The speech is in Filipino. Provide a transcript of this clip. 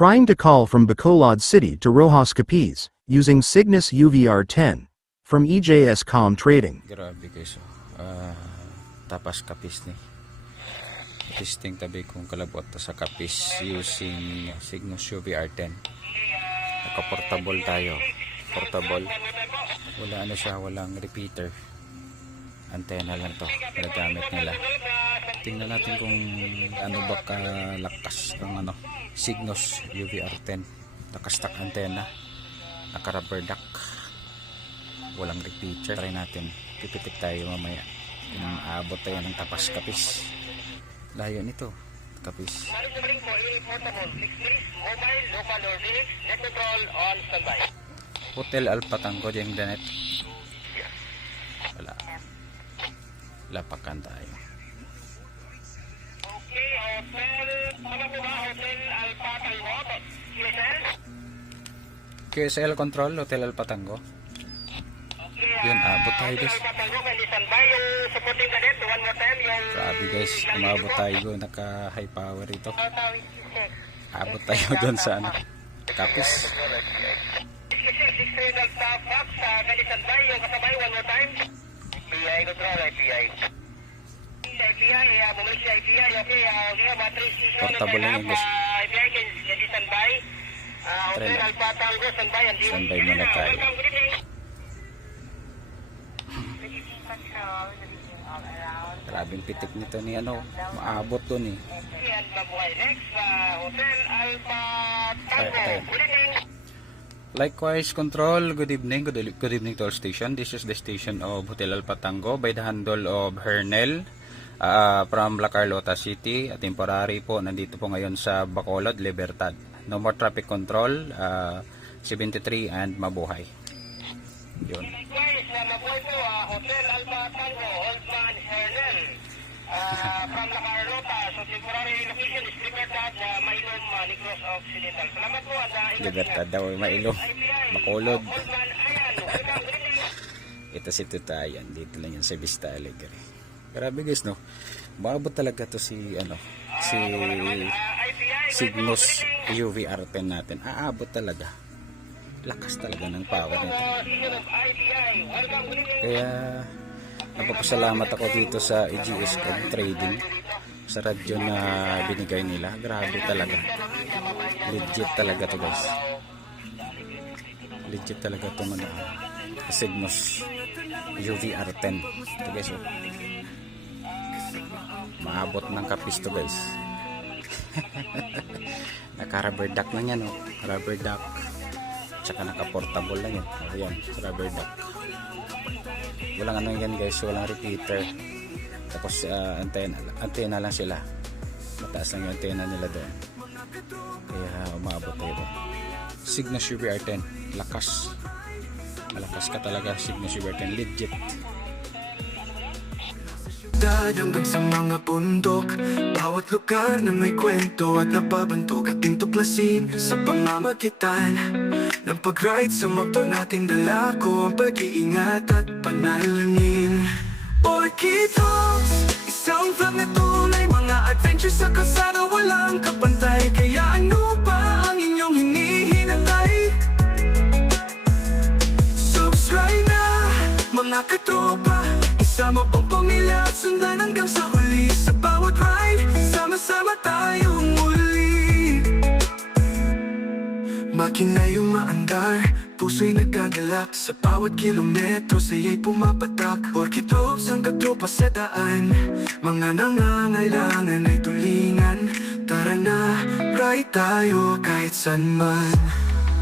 Trying to call from Bacolod City to Rojas Capiz, using Cygnus UVR10, from EJS Com Trading. Grabe guys, tapas Capiz ni. Testing tabi kung kalabot sa Capiz using Cygnus UVR10. Naka-portable tayo. Portable. Wala ano siya, walang repeater. Antenna lang to, nagamit nila. Tingnan natin kung ano ba kalakas ng Cygnus UVR10. Naka-stock antenna, naka-rubber duck, walang repeater. Try natin, pipitik tayo mamaya kung aabot tayo ng tapas Capiz. Layo nito, Capiz. Hotel Alpha Tango diyang danet. Wala, lapakan tayo. QSL control, Hotel Alpha Tango. Yun, abot tayo guys. Grabe guys, umabot tayo, naka high power ito. Abot tayo doon sa Capiz. Portable lang guys. Standby muna tayo. Grabing pitik nito ni maabot doon eh. Likewise control, good evening to all station. This is the station of Hotel Alpha Tango by the handle of Hernel from La Carlota City. Temporary po, nandito po ngayon sa Bacolod, Libertad. No more traffic control, 73 and mabuhay. Yun. Mabuhay po, Hotel Alpha Tango, Old Man Hernel from La Carlota. So temporary location is Libertad, Mailom, Negros Occidental. Salamat po. Libertad daw, Mailom, Bacolod. Ito si Tutayan, dito lang yan sa Vista Alegre. Grabe guys, no? Maabot talaga to si Cygnus UVR10 natin. Aabot talaga. Lakas talaga ng power nito. Kaya napapasalamat ako dito sa EJS Com Trading sa radyo na binigay nila. Grabe talaga. Legit talaga to guys. Legit talaga to Cygnus UVR10. Ito guys, oh. Maabot ng Capiz to guys. Naka-rubber duck lang yan, oh. Rubber duck. Tsaka naka-portable lang yan. Ayan, rubber duck. Walang yan guys, walang repeater. Tapos antenna lang sila. Mataas lang yung antenna nila doon. Kaya umabot tayo doon. Cygnus UVR10, lakas. Malakas ka talaga, Cygnus UVR10, legit. Hanggang sa mga bundok, bawat lugar na may kwento at napabantog ating tuklasin sa pamamagitan ng pag-ride sa motor natin. Dala ko ang pag-iingat at panalangin. Orchidos, isang vlog na tunay, mga adventures sa kalsada, walang kapantay. Kaya ano ba ang inyong hinihinatay? Subscribe na mga katropa, isama pong pamilya at sundan hanggang sa huli. Sa bawat ride, sama-sama tayong muli. Makina'y umaandar, puso'y nagagalak. Sa bawat kilometro, sa'yo'y pumapatak. Orchidos ang katropa sa daan, mga nangangailangan ay tulingan. Tara na, ride tayo kahit saan man.